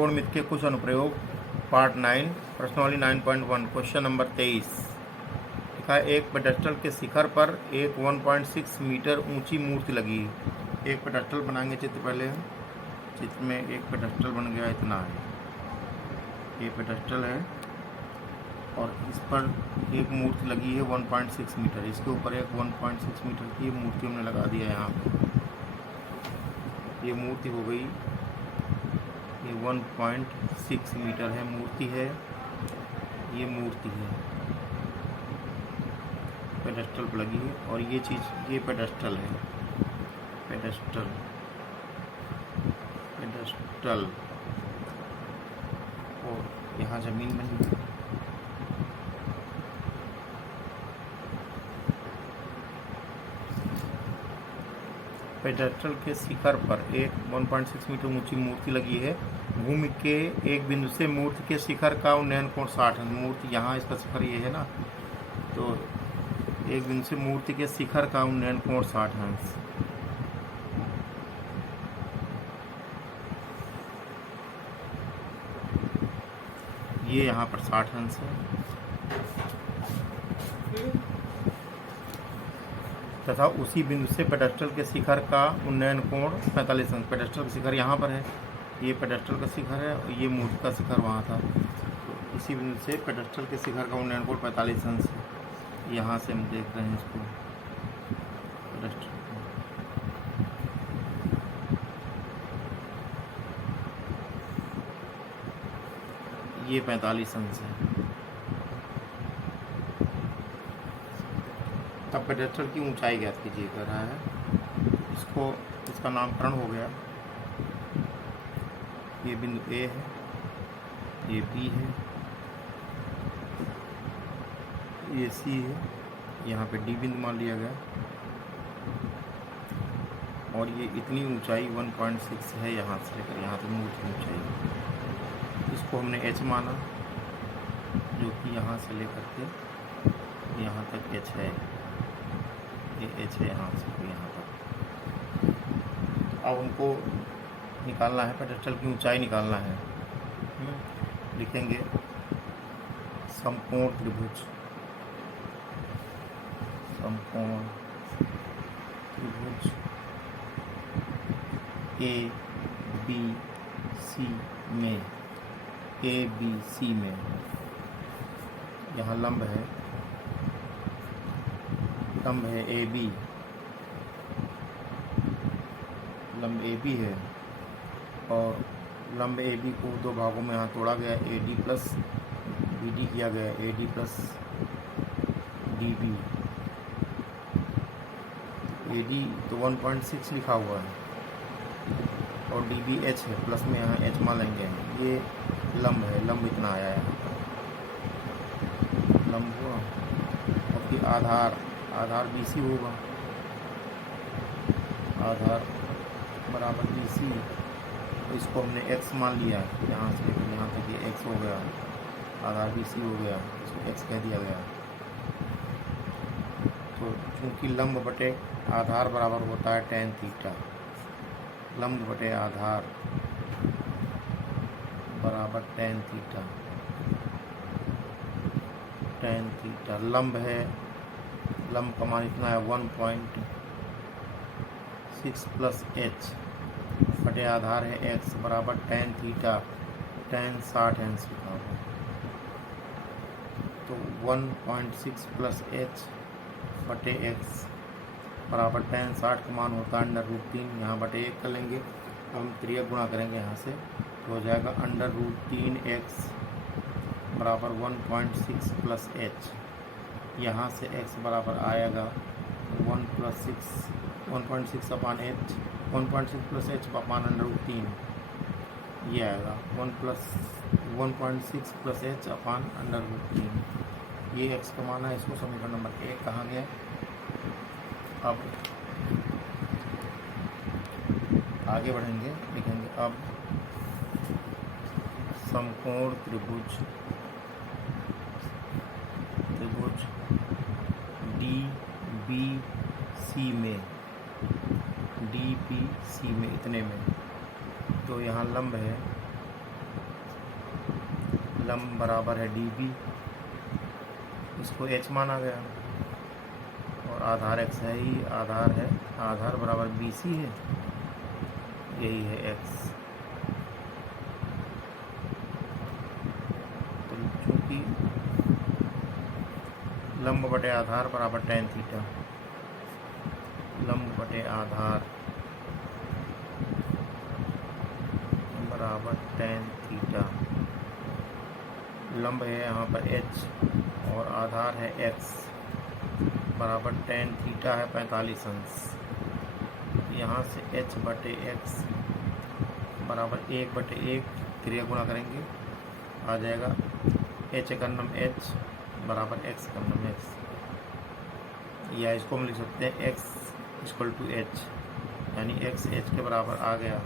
समकोण मित्र के कुछ अनुप्रयोग पार्ट 9 प्रश्नावली 9.1 क्वेश्चन नंबर 23 लिखा है। एक पेडेस्टल के शिखर पर एक 1.6 मीटर ऊंची मूर्ति लगी है। एक पेडेस्टल बनाएंगे चित्र पहले। चित्र में एक पेडेस्टल बन गया, इतना है, ये पेडेस्टल है और इस पर एक मूर्ति लगी है 1.6 मीटर। इसके ऊपर एक 1.6 मीटर की मूर्ति हमने लगा दिया है। यहाँ पे ये मूर्ति हो गई, ये 1.6 मीटर है मूर्ति है, ये मूर्ति है, पेडेस्टल पर लगी है। और ये चीज़, ये पेडेस्टल है, पेडेस्टल पेडेस्टल और यहाँ ज़मीन बनी है। पेडेस्टल के शिखर पर एक 1.6 मीटर ऊंची मूर्ति लगी है। भूमि के एक बिंदु से मूर्ति के शिखर का उन्नयन कोण 60 है। मूर्ति यहाँ, इसका शिखर ये है ना, तो एक बिंदु से मूर्ति के शिखर का उन्नयन कोण 60 है। ये यहाँ पर 60 अंश है तथा उसी बिंदु से पेडेस्टल के शिखर का उन्नयन कोण 45 अंश। पेडेस्टल का शिखर यहाँ पर है, ये पेडेस्टल का शिखर है और ये मूर्ति का शिखर वहाँ था। तो इसी बिंदु से पेडेस्टल के शिखर का उन्नयन कोण 45 अंश है। यहाँ से हम देख रहे हैं इसको, पेडेस्टल ये 45 अंश है। तब पेडेस्टल की ऊंचाई ज्ञात कीजिए कर रहा है। इसको, इसका नामकरण हो गया। ये बिंदु ए है, ये बी है, ये सी है, यहाँ पे डी बिंदु मान लिया गया और ये इतनी ऊंचाई 1.6 है यहाँ से लेकर यहाँ तक मूर्ति की ऊंचाई। इसको हमने एच माना, जो कि यहाँ से लेकर के यहाँ तक एच है, ये एच है यहाँ से यहाँ तक। अब उनको निकालना है, पेडेस्टल की ऊंचाई निकालना है। लिखेंगे समकोण त्रिभुज, समकोण त्रिभुज ए बी सी में, ए बी सी में यहाँ लंब है, लंब है ए बी, लंब ए बी है और लंब ए बी को दो भागों में यहाँ तोड़ा गया, A D plus B D किया गया, A D plus D B. A D तो 1.6 लिखा हुआ है और डी बी एच है, प्लस में यहाँ एच मान लेंगे। ये लंब है, लंब इतना आया है, लंब हुआ। और फिर आधार, आधार बी सी होगा, आधार बराबर बी सी। तो इसको हमने x मान लिया, यहाँ से लेकर यहाँ तक ये x हो गया, आधार बी सी हो गया, इसको x कह दिया गया। तो चूँकि लंब बटे आधार बराबर होता है tan थीटा, लंब बटे आधार बराबर tan थीटा, tan थीटा। लंब है, लंब का मान इतना है 1.6 प्लस एच बटे आधार है x बराबर tan थीटा, tan 60 अंश लिखा हुआ। तो 1.6 प्लस एच बटे x बराबर tan 60 का मान होता है √3, यहाँ बटे 1 कर लेंगे। अब हम त्रियक गुणा करेंगे यहाँ से, तो हो जाएगा √3x बराबर 1.6 प्लस एच। यहाँ से x बराबर आएगा 1.6 अपान एच, 1.6 प्लस एच अपान √3, ये आएगा 1.6 प्लस एच अपान √3। ये x का मान है, इसको समीकरण नंबर 1 कहा गया। अब आगे बढ़ेंगे, लिखेंगे अब समकोण त्रिभुज, त्रिभुज डी बी सी में, डी बी सी में इतने में। तो यहाँ लंब है लंब बराबर है DB, इसको H माना गया, और आधार x है ही, आधार बराबर BC है, यही है x। तो चूँकि लंब बटे आधार बराबर tan थीटा, लंब बटे आधार बराबर tan थीटा, लंब है यहाँ पर h और आधार है x, बराबर tan थीटा है 45 अंश। यहाँ से h बटे x बराबर 1/1 क्रिया गुणा करेंगे, आ जाएगा h कर्नम h बराबर x कर्नम x, या इसको हम लिख सकते हैं x इक्वल टू h, यानी x h के बराबर आ गया।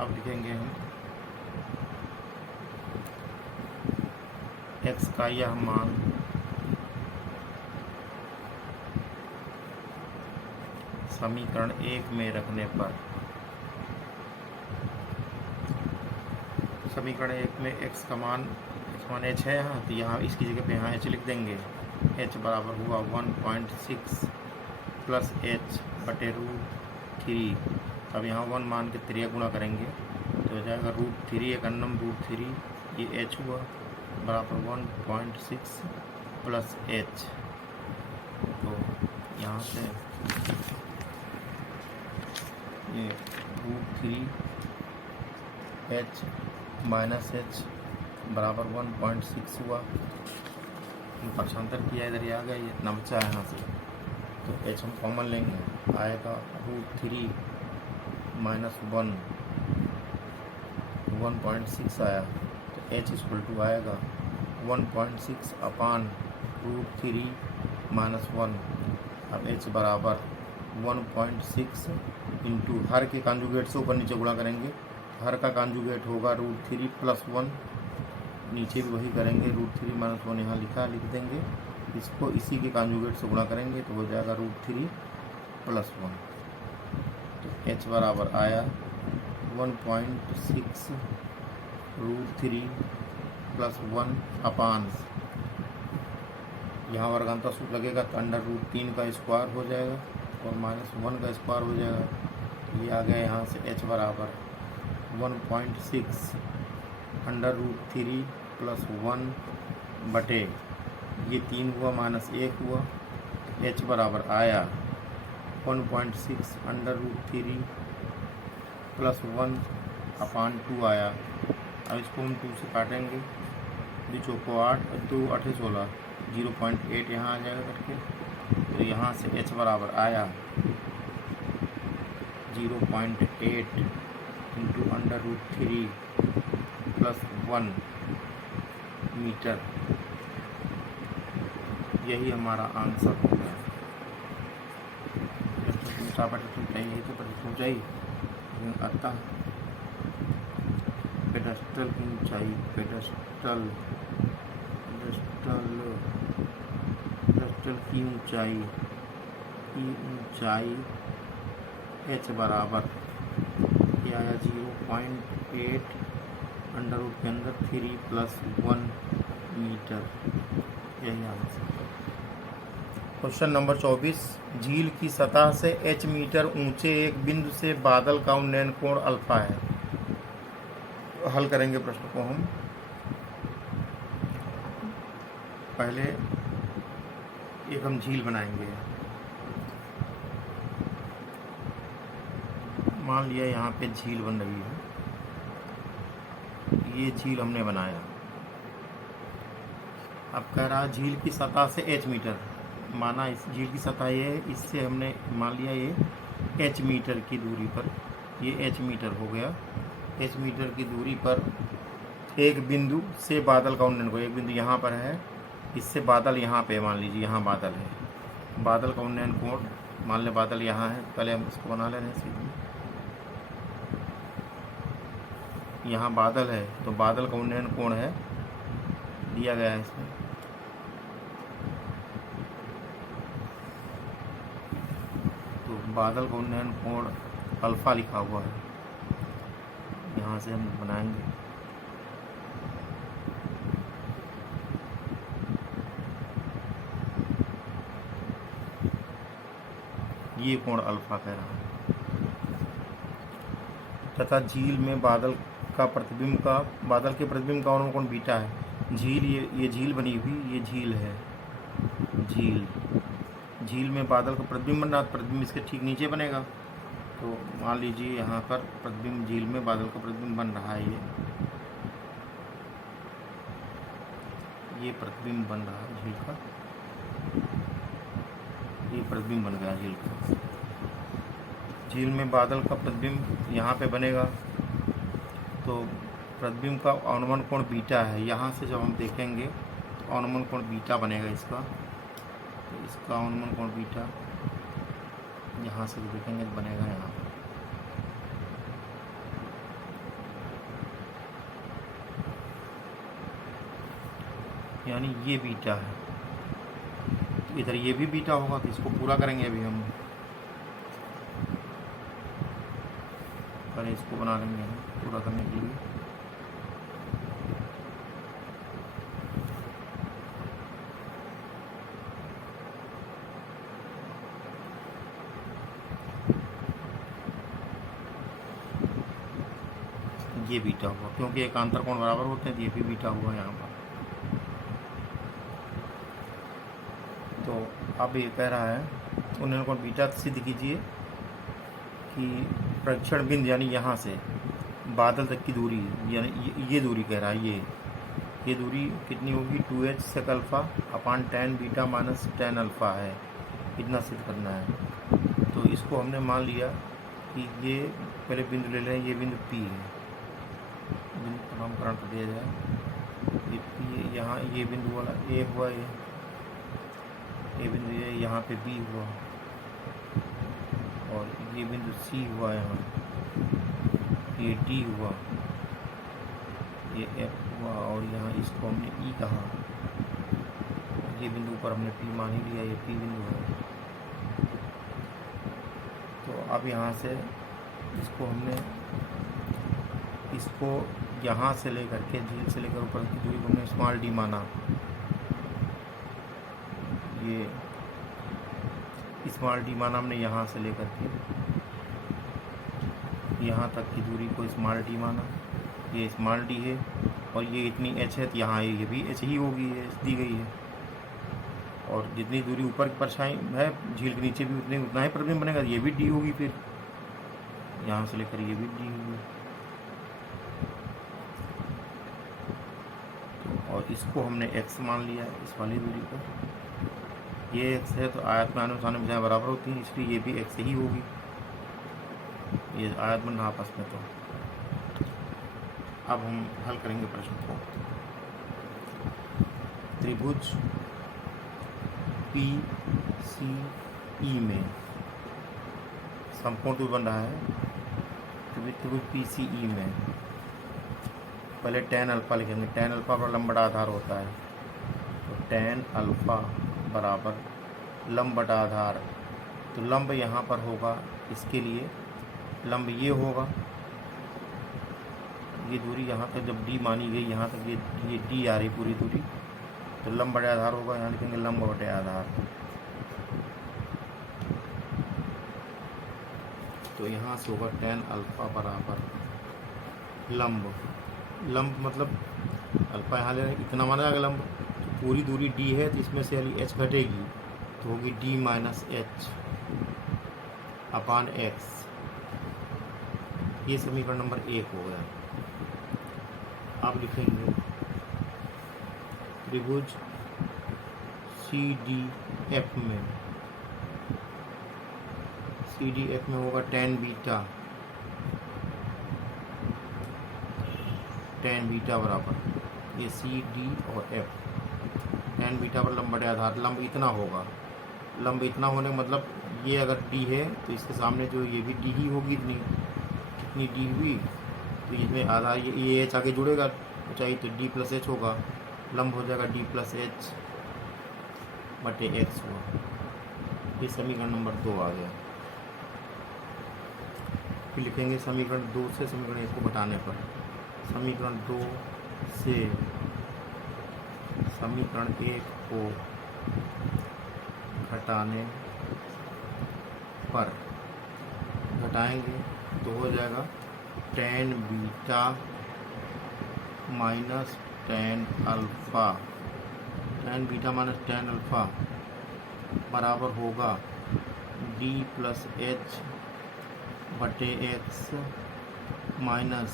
अब लिखेंगे हम x का यह मान समीकरण 1 में रखने पर, समीकरण 1 में x का मान h है यहाँ, तो यहाँ इसकी जगह पे यहाँ h लिख देंगे। h बराबर हुआ 1.6 प्लस h बटे √3। अब यहाँ 1 मान के 3 गुणा करेंगे तो हो जाएगा √3 एक अन्नम √3, ये h हुआ बराबर 1.6 प्लस h। तो यहाँ से ये √3 h माइनस h बराबर 1.6 हुआ, पक्षांतर किया, इधर ही आ गया, ये इतना बचा है यहाँ से, तो h हम कॉमन लेंगे, आएगा √3 माइनस 1.6 आया, तो h इक्वल टू आएगा 1.6 अपान √3 माइनस 1। अब h बराबर 1.6 इंटू हर के कॉन्जुगेट से ऊपर नीचे गुणा करेंगे, हर का कॉन्जुगेट होगा √3 प्लस 1, नीचे भी वही करेंगे, √3 माइनस 1 यहाँ लिख देंगे, इसको इसी के कॉन्जुगेट से गुणा करेंगे तो हो जाएगा √3 प्लस 1। तो h बराबर आया 1.6 √3 प्लस 1 अपान, यहाँ वर्गांतर सूत्र लगेगा तो √3 का स्क्वायर हो जाएगा और माइनस 1 का स्क्वायर हो जाएगा, ये आ गया यहाँ से h बराबर 1.6 √3 प्लस 1 बटे ये 3 हुआ माइनस 1 हुआ, h बराबर आया 1.6 √3 प्लस 1 अपान 2 आया। अब इसको हम 2 से काटेंगे, 2 चौको 8, 2 8 16, 0.8 यहाँ आ जाएगा करके, तो यहाँ से h बराबर आया 0.8 इंटू √3 प्लस 1 मीटर, यही हमारा आंसर हो गया। यही तो ऊंचाई अतः पेडस्टल की ऊंचाई, पेडस्टल की ऊंचाई h बराबर क्या आया 0.8 अंडर रूट के अंदर 3 प्लस 1 मीटर, यही आंसर। क्वेश्चन नंबर 24, झील की सतह से h मीटर ऊंचे एक बिंदु से बादल का उन्नयन कोण अल्फा है। हल करेंगे प्रश्न को हम। पहले एक हम झील बनाएंगे, मान लिया यहाँ पे झील बन रही है, ये झील हमने बनाया। अब कह रहा है झील की सतह से h मीटर, माना इस झील की सतह ये है, इससे हमने मान लिया ये h मीटर की दूरी पर, ये h मीटर हो गया। h मीटर की दूरी पर एक बिंदु से बादल का उन्नयन को, एक बिंदु यहाँ पर है, इससे बादल यहाँ पे, मान लीजिए यहाँ बादल है, बादल का उन्नयन कोण, मान ले बादल यहाँ है, पहले हम इसको बना ले रहे हैं सीधे, यहाँ बादल है तो बादल का उन्नयन कोण है, दिया गया है इसमें, तो बादल का उन्नयन कोण अल्फा लिखा हुआ है, यहाँ से हम बनाएंगे ये कोण अल्फा कह रहा है। तथा झील में बादल के प्रतिबिंब का अवनमन कोण बीटा है। झील ये झील बनी हुई, ये झील है। झील में बादल का प्रतिबिंब बन रहा, प्रतिबिंब इसके ठीक नीचे बनेगा। तो मान लीजिए यहाँ पर प्रतिबिंब, झील में बादल का प्रतिबिंब बन रहा है। ये प्रतिबिंब बन रहा है झील का, ये प्रतिबिंब बन गया झील का। झील में बादल का प्रतिबिंब यहाँ पे बनेगा, तो प्रतिबिंब का अवनमन कोण बीटा है। यहाँ से जब हम देखेंगे तो अवनमन कोण बीटा बनेगा इसका। तो इसका अवनमन कोण बीटा यहाँ से देखेंगे तो बनेगा यहाँ पर। यानी ये बीटा है, इधर ये भी बीटा होगा। तो इसको पूरा करेंगे अभी हम, पहले इसको बना लेंगे पूरा करने के लिए। ये बीटा हुआ, क्योंकि एकांतर कोण बराबर होते हैं, तो ये भी बीटा हुआ यहाँ पर। तो अब ये कह रहा है उन्होंने कोण बीटा सिद्ध कीजिए कि परीक्षण बिंदु यानी यहाँ से बादल तक की दूरी, यानी ये दूरी कह रहा है, ये दूरी कितनी होगी, 2h सेक alpha upon tan beta minus tan alpha है। इतना सिद्ध करना है। तो इसको हमने मान लिया कि ये पहले बिंदु ले लें, ये बिंदु P है, बिंदु नामकरण कर दिया जाए। ये P है, यहाँ ये बिंदु वाला A हुआ, ये बिंदु ये यहाँ पे B हुआ, और ये बिंदु C हुआ, यहाँ ये D हुआ, ये F हुआ, और यहाँ इसको हमने E कहा। ये बिंदु पर हमने P मान ही लिया, ये P बिंदु है। तो अब यहाँ से इसको यहाँ से लेकर के झील से लेकर ऊपर की दूरी को हमने स्मॉल d माना। ये स्मॉल d माना हमने यहाँ से लेकर के यहाँ तक की दूरी को स्मॉल d माना। ये स्मॉल d है, और ये इतनी h है, तो यहाँ ये भी h ही होगी, ये दी गई है। और जितनी दूरी ऊपर की परछाई है झील के नीचे भी उतना ही प्रतिबिंब बनेगा, ये भी d होगी। फिर यहाँ से लेकर ये भी d होगी। और इसको हमने x मान लिया है, इस वाली दूरी को। ये x है, तो आयत में आने में जहाँ बराबर होती है, इसलिए ये भी x ही होगी। ये आयत बन रहा आपस में। तो अब हम हल करेंगे प्रश्न को। त्रिभुज PCE में समकोण बन रहा है। त्रिभुज PCE में पहले tan अल्फ़ा लिखेंगे। tan अल्फ़ा पर लंब बटा आधार होता है, तो tan अल्फ़ा बराबर लंब बटा आधार। तो लंब यहाँ पर होगा, इसके लिए लंब ये होगा, ये दूरी यहाँ तक जब d मानी गई, यहाँ तक ये d आ रही पूरी दूरी, तो लंब बटे आधार होगा। यहाँ लिखेंगे लंब बटे आधार। तो यहाँ से होगा tan अल्फ़ा बराबर लंब मतलब अल्फ़ा यहाँ ले रहे हैं, इतना माना जाएगा लंब। तो पूरी दूरी d है, तो इसमें से h घटेगी, तो होगी d माइनस h अपान x। ये समीकरण नंबर 1 हो गया। आप लिखेंगे त्रिभुज CDF में होगा tan बीटा बराबर ये CD और F। tan बीटा पर लंब बटे आधार, लंब इतना होगा। लंब इतना होने का मतलब ये अगर D है, तो इसके सामने जो ये भी D ही होगी, इतनी D हुई। तो इसमें आधार ये H आगे जुड़ेगा, ऊंचाई तो D प्लस H होगा। लंब हो जाएगा D प्लस H बटे X हुआ। ये समीकरण नंबर 2 आ गया। फिर लिखेंगे समीकरण 2 से समीकरण 1 को घटाने पर। समीकरण 2 से समीकरण 1 को घटाने पर घटाएंगे तो हो जाएगा tan beta minus tan alpha, tan beta minus tan alpha बराबर होगा d प्लस एच बटे एक्स माइनस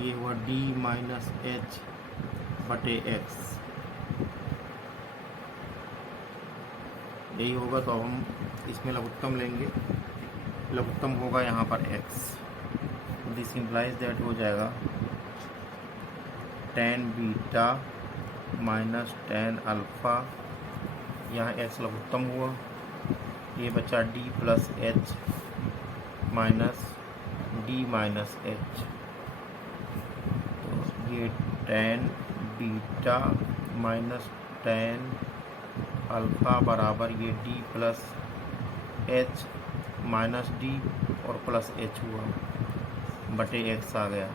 ये हुआ d माइनस एच बटे एक्स। यही होगा तो हम इसमें लघुत्तम लेंगे, लघुत्तम होगा यहाँ पर x। दिस इम्प्लाइज दैट हो जाएगा tan beta minus tan alpha, यहाँ x लघुत्तम हुआ, ये बचा d plus H minus d minus H, तो ये tan beta minus tan alpha बराबर ये d plus H minus d और प्लस एच हुआ बटे x आ गया।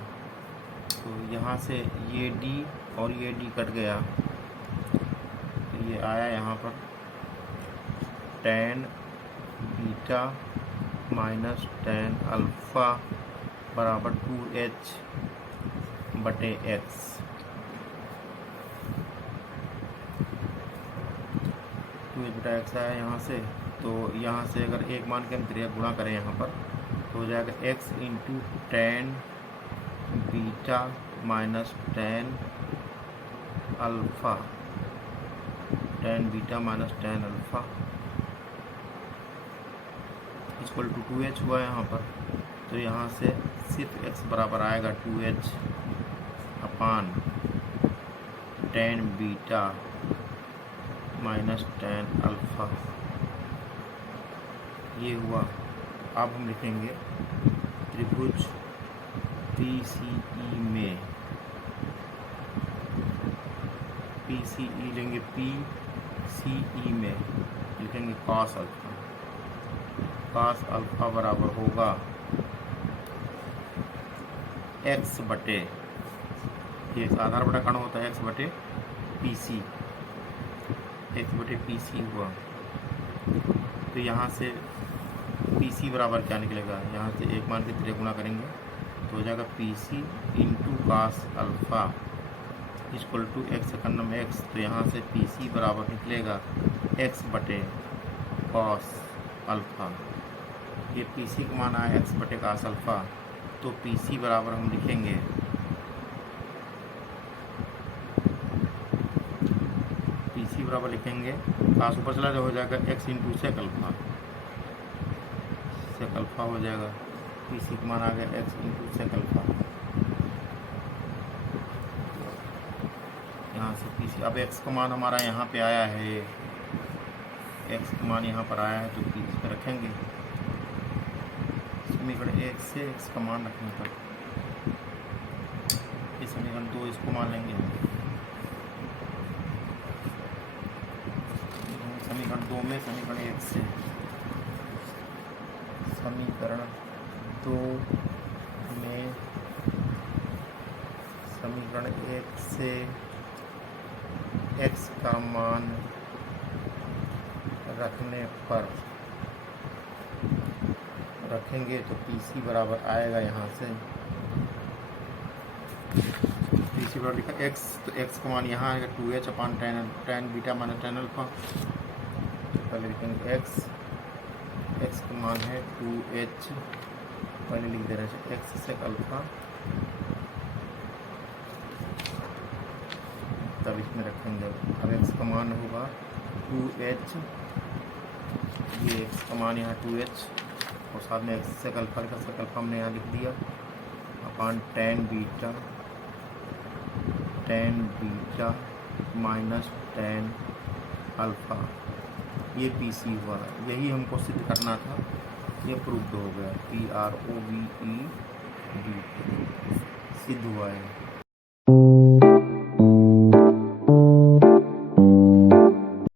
तो यहाँ से ये d और ये d कट गया, तो ये आया यहाँ पर tan beta minus tan alpha बराबर 2h बटे x। बटा एक्स आया यहाँ से, तो यहाँ से अगर एक मान के हम त्रिया गुणा करें यहाँ पर तो हो जाएगा x into tan beta minus tan alpha, tan beta minus tan alpha equal to 2h हुआ यहाँ पर। तो यहाँ से सिर्फ x बराबर आएगा 2h अपान tan beta minus tan alpha, ये हुआ। अब हम लिखेंगे त्रिभुज PCE में, PCE लेंगे, PCE में लिखेंगे cos अल्फ़ा, cos अल्फ़ा बराबर होगा x बटे, ये आधार बटा कण होता है x बटे PC, x बटे PC हुआ। तो यहाँ से PC बराबर क्या निकलेगा, यहाँ से एक मान के त्रिया गुणा करेंगे तो हो जाएगा PC into cos alpha equal to x सकन्नम x। तो यहाँ से PC बराबर निकलेगा x बटे कॉस अल्फ़ा, ये PC का मान आया x बटे कास अल्फ़ा। तो PC बराबर हम लिखेंगे PC बराबर लिखेंगे कास ऊपर चला जाए हो जाएगा x इंटू सेक अल्फ़ा, सेक अल्फ़ा हो जाएगा, PC का मान आ गया x इंटू सेक अल्फ़ा। यहाँ से PC, अब x का मान हमारा यहाँ पे आया है, x का मान यहाँ पर आया है तो PC पे रखेंगे, समीकरण 1 से x का मान रखने पर इस समीकरण 2 इसको मान लेंगे हम। समीकरण 2 में समीकरण 1 से, समीकरण 2 में समीकरण 1 से x का मान रखने पर रखेंगे तो PC बराबर आएगा यहाँ से, PC बराबर लिखा x, तो x का मान यहाँ आएगा 2h अपान tan beta minus tan alpha. पहले लिखेंगे x का मान है 2h, पहले लिख दे रहे हैं x सेक अल्फ़ा, तब इसमें रखेंगे। अब x का मान होगा 2h, ये x का मान यहाँ 2h और साथ में x सेक अल्फ़ा का सेक अल्फ़ा हमने यहाँ लिख दिया अपान tan beta minus tan alpha, ये PC हुआ। यही हमको सिद्ध करना था, ये प्रूव्ड हो गया, PROVED सिद्ध हुआ है।